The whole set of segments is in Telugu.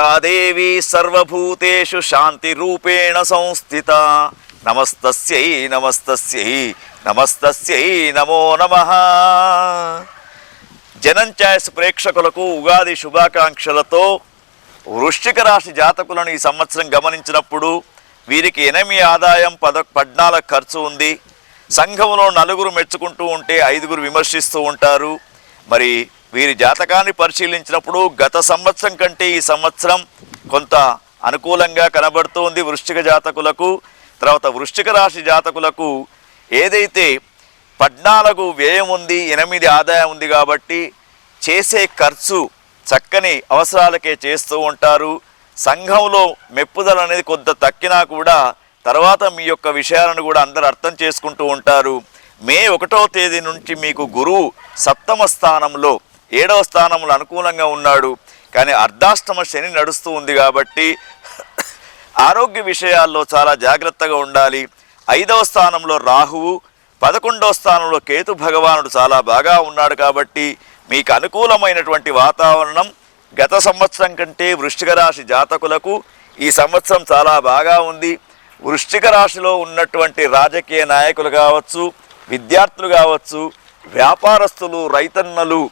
యా దేవీ సర్వభూతేషు శాంతి రూపేణ సంస్థిత నమస్తస్యై నమస్తస్యై నమస్తస్యై నమో నమః. జనం ఛాయిస్ ప్రేక్షకులకు ఉగాది శుభాకాంక్షలతో వృశ్చిక రాశి జాతకులను ఈ సంవత్సరం గమనించినప్పుడు వీరికి 8 ఆదాయం 14 ఖర్చు ఉంది. సంఘంలో 4 మెచ్చుకుంటూ ఉంటే 5 విమర్శిస్తూ ఉంటారు. మరి వీరి జాతకాన్ని పరిశీలించినప్పుడు గత సంవత్సరం కంటే ఈ సంవత్సరం కొంత అనుకూలంగా కనబడుతోంది వృశ్చిక జాతకులకు. తర్వాత వృశ్చిక రాశి జాతకులకు ఏదైతే 14 వ్యయం ఉంది, 8 ఆదాయం ఉంది కాబట్టి చేసే ఖర్చు చక్కని అవసరాలకే చేస్తూ ఉంటారు. సంఘంలో మెప్పుదల అనేది కొంత తక్కినా కూడా తర్వాత మీ యొక్క విషయాలను కూడా అందరూ అర్థం చేసుకుంటూ ఉంటారు. మే 1వ తేదీ నుంచి మీకు గురువు 7వ స్థానంలో 7వ స్థానంలో అనుకూలంగా ఉన్నాడు. కానీ అర్ధాష్టమ శని నడుస్తూ ఉంది కాబట్టి ఆరోగ్య విషయాల్లో చాలా జాగ్రత్తగా ఉండాలి. 5వ స్థానంలో రాహువు, 11వ స్థానంలో కేతు భగవానుడు చాలా బాగా ఉన్నాడు కాబట్టి మీకు అనుకూలమైనటువంటి వాతావరణం గత సంవత్సరం కంటే వృశ్చిక రాశి జాతకులకు ఈ సంవత్సరం చాలా బాగా ఉంది. వృశ్చిక రాశిలో ఉన్నటువంటి రాజకీయ నాయకులు కావచ్చు, విద్యార్థులు కావచ్చు, వ్యాపారస్తులు, రైతన్నలు,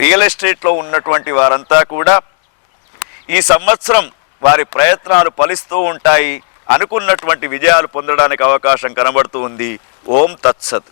రియల్ ఎస్టేట్లో ఉన్నటువంటి వారంతా కూడా ఈ సంవత్సరం వారి ప్రయత్నాలు ఫలిస్తూ ఉంటాయి. అనుకున్నటువంటి విజయాలు పొందడానికి అవకాశం కనబడుతూ ఉంది. ఓం తత్సత్.